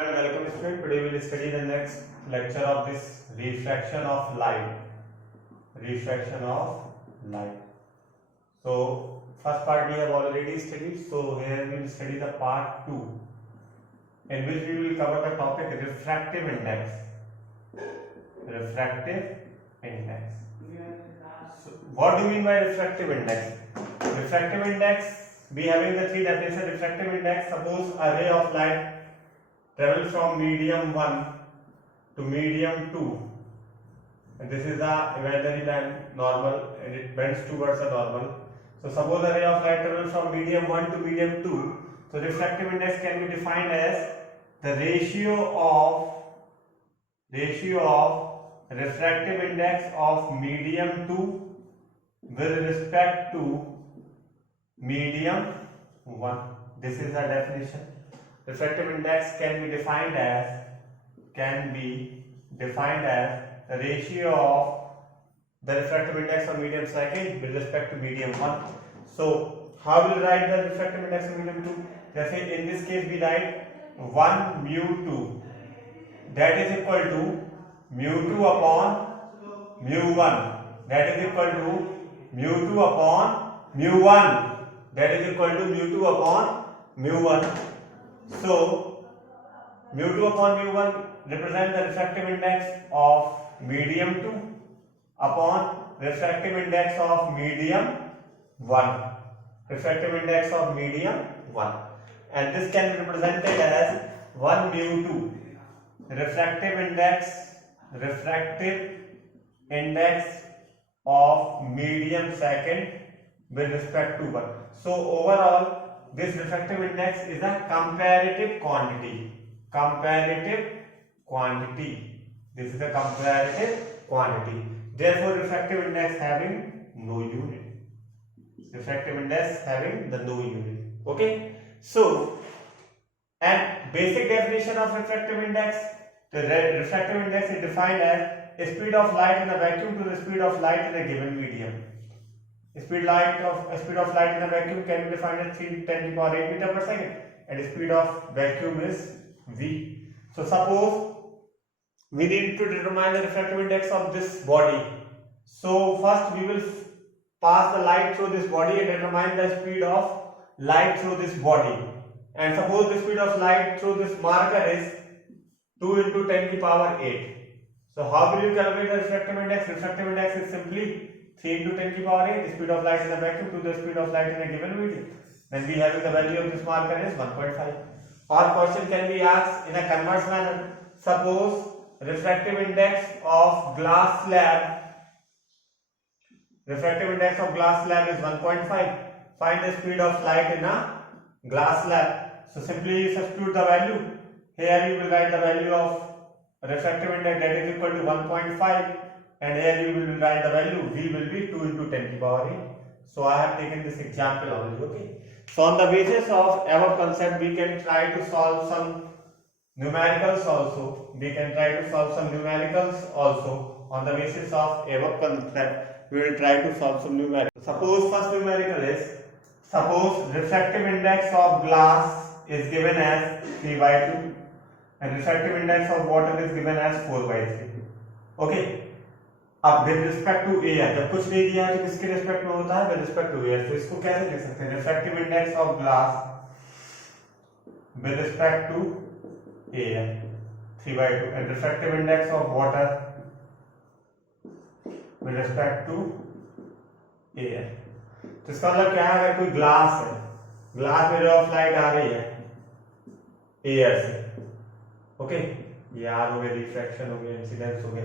And welcome student. Today we will study the next lecture of this refraction of light. Refraction of light. So first part we have already studied. So here we will study the part 2, in which we will cover the topic refractive index. Refractive index. So what do you mean by refractive index? Refractive index, we having the three definitions. Refractive index, suppose a ray of light travels from medium 1 to medium 2, and this is the imaginary line normal and it bends towards the normal. So suppose a ray of light travels from medium 1 to medium 2, so refractive index can be defined as the ratio of refractive index of medium 2 with respect to medium 1. This is the definition. Refractive index can be defined as the ratio of the refractive index of medium second with respect to medium 1. So how will we write the refractive index of medium 2? Just in this case we write 1 mu 2, that is equal to mu 2 upon mu 1, that is equal to mu 2 upon mu 1, that is equal to mu 2 upon mu 1. So mu 2 upon mu 1 represent the refractive index of medium 2 upon refractive index of medium 1. Refractive index of medium 1, and this can be represented as 1 mu 2 refractive index of medium second with respect to 1. So overall this refractive index is a comparative quantity. This is a comparative quantity. Therefore, refractive index having no unit. Refractive index having the no unit. Okay. So, and basic definition of refractive index. The refractive index is defined as speed of light in a vacuum to the speed of light in a given medium. Speed of light in a vacuum can be defined as 3 × 10⁸ meter per second, and speed of vacuum is v. So suppose we need to determine the refractive index of this body. So first we will pass the light through this body and determine the speed of light through this body. And suppose the speed of light through this marker is 2 × 10⁸. So how will you calculate the refractive index? Refractive index is simply 3 × 10⁸, the speed of light in a vacuum to the speed of light in a given medium. Then we have the value of this marker is 1.5. Or question can be asked in a converse manner. Suppose refractive index of glass slab is 1.5. Find the speed of light in a glass slab. So simply you substitute the value. Here you will write the value of refractive index, that is equal to 1.5. And here you will write the value v will be 2 × 10⁸. So I have taken this example only. Okay. So on the basis of above concept, we can try to solve some numericals also. On the basis of above concept, we will try to solve some numericals. Suppose first numerical is, suppose refractive index of glass is given as 3/2 and refractive index of water is given as 4/3. Okay. अब with respect to air, जब कुछ नहीं दिया है तो किसके respect में होता है? With respect to air. तो इसको कैसे लिख सकते हैं? Refractive index of glass with respect to air 3/2 and refractive index of water with respect to air. तो इसका मतलब क्या है? अगर कोई ग्लास है, ग्लास में रे ऑफ लाइट आ रही है एयर से, ओके, ये आर हो गया, रिफ्रैक्शन हो गया, इंसिडेंस हो गया,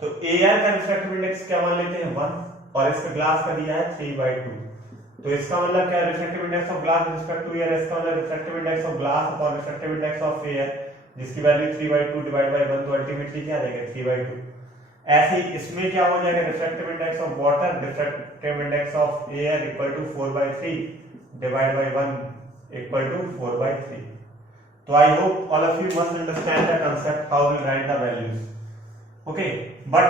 तो एयर का रिफ्रैक्टिव इंडेक्स क्या मान लेते हैं? 1, और इसका ग्लास का दिया है 3/2. तो इसका मतलब क्या है? Refractive index of glass with respect to air, इसका मतलब refractive index of glass upon refractive index of air, जिसकी वैल्यू 3/2 डिवाइड बाय 1, तो अल्टीमेटली क्या आएगा? 3/2. ऐसे ही इसमें क्या हो जाएगा? Refractive index of water, refractive index of air equal to 4/3 divide by 1 equal to 4/3. So I hope all of you must understand the concept how we write the values. Okay, but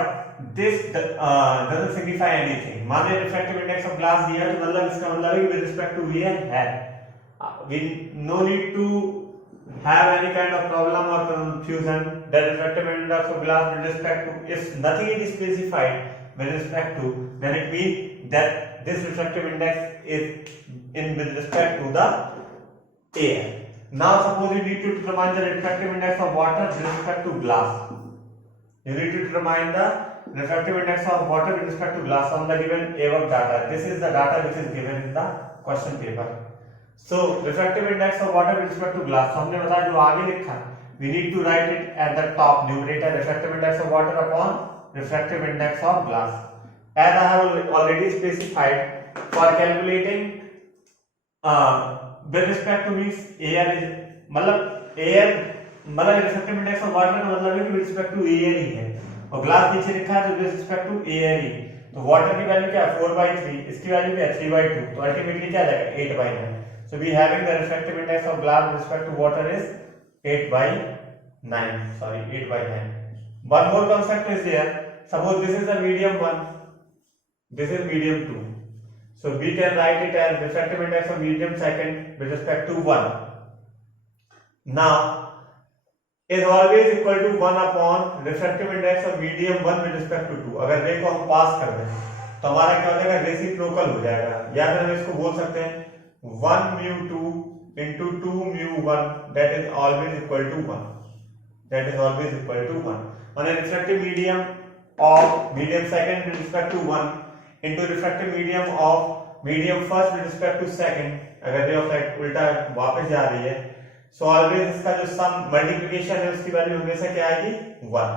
this doesn't signify anything. मान लीजिए refractive index of glass दिया है, तो मतलब इसका मतलब है with respect to air है. We no need to have any kind of problem or confusion, the refractive index of glass with respect to, if nothing is specified with respect to, then it means that this refractive index is in with respect to the air. Now suppose you need to determine the refractive index of water with respect to glass. You need to determine the refractive index of water with respect to glass on the given above data. This is the data which is given in the question paper. So refractive index of water with respect to glass. So हमने बताया जो आगे लिखा, we need to write it at the top, numerator refractive index of water upon refractive index of glass. As I have already specified, for calculating with respect to means air is मतलब air मतलब refractive index of water का मतलब है कि with respect to air ही है, और glass नीचे लिखा है तो with respect to air ही. तो वाटर की वैल्यू क्या है 4/3, इसकी वैल्यू क्या है 3/2, तो अल्टीमेटली क्या आ जाएगा 8/9. So we having the refractive index of glass with respect to water is 8/9. Sorry, 8/9. One more concept is there. Suppose this is the medium 1, this is medium 2. So we can write it as refractive index of medium second with respect to 1. Now is always equal to 1 upon refractive index of medium 1 with respect to 2. अगर रे को हम पास कर दें तो हमारा क्या हो जाएगा रेसिप्रोकल हो जाएगा, या फिर हम इसको बोल सकते हैं 1 mu2 into 2 mu1 that is always equal to 1. That is always equal to 1. On a refractive medium of medium second with respect to 1 into refractive medium of medium first with respect to second, अगर ray of light उल्टा वापस जा रही है, so always इसका जो सम multiplication है उसकी वैल्यू हमेशा क्या आएगी 1.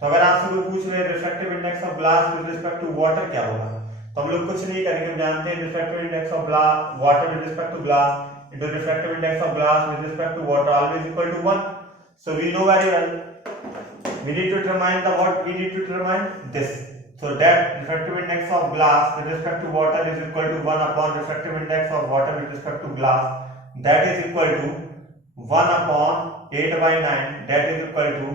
तो अगर आपसे कोई पूछ रहे refractive index of glass with respect to water क्या होगा, तो हम लोग कुछ नहीं करेंगे, हम जानते हैं refractive index of glass water with respect to glass into refractive index of glass with respect to water always equal to 1. So we know very well, we need to determine the what we need to determine this. So that refractive index of glass with respect to water is equal to 1 upon refractive index of water with respect to glass, that is equal to 1 upon 8/9, that is equal to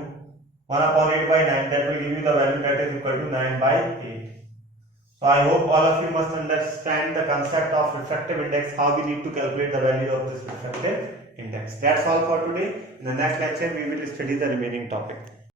1 upon 8/9, that will give you the value that is equal to 9/8. So I hope all of you must understand the concept of refractive index, how we need to calculate the value of this refractive index. That's all for today. In the next lecture we will study the remaining topic.